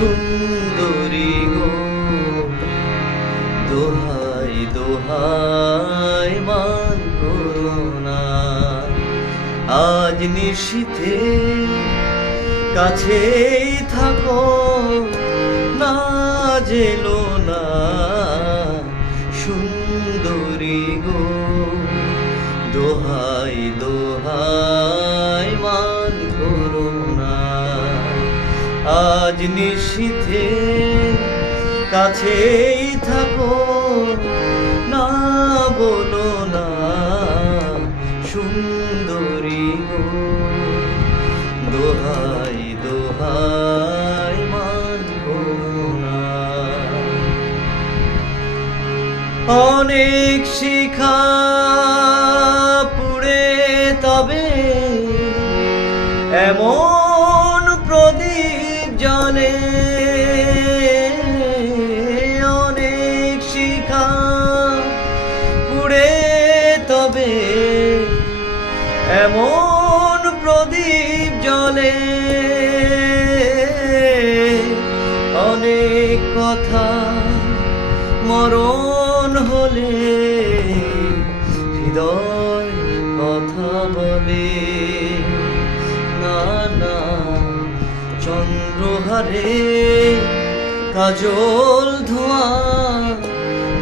সুন্দরী গো দোহাই দোহাই মান করো না। আজ নিশীথে কাছেই থাকো না জেলো না সুন্দরী গো দোহাই দোহাই মান করো না। আজ নিশীথে কাছেই থাকো না বলো না সুন্দরী গো দোহাই দোহাই মান করো না। অনেক শিখা পুড়ে তবে এমন প্রদীপ জ্বলে, অনেক শিখা পুড়ে তবে এমন প্রদীপ জ্বলে। অনেক কথা মরণ হলে হৃদয় কথা বলে না না চন্দ্রহারে কাজল ধোঁয়া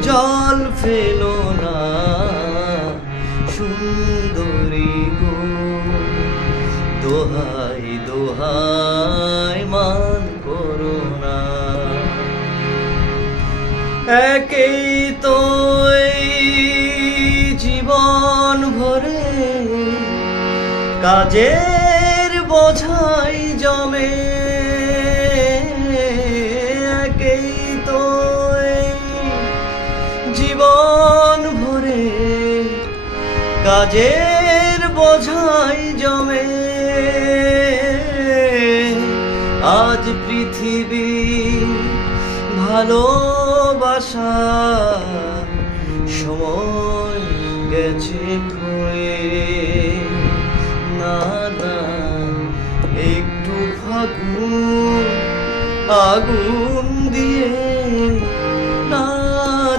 জল ফেলো না সুন্দরী গো দোহাই দোহাই মান করো না। একেই তো জীবন ভরে কাজের বোঝাই জমে, একেই তো জীবন ভরে কাজের বোঝাই জমে। আজ পৃথিবী ভালোবাসা সময় গেছে ক্ষয়ে না না একটু ফাগুন আগুন দিয়ে না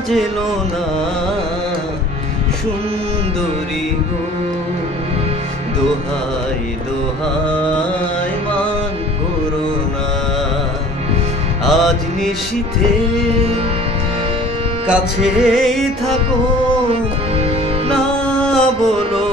জেলো না সুন্দরী গো দোহাই দোহাই মান করো না। আজ নিশীথে কাছেই থাকো না বলো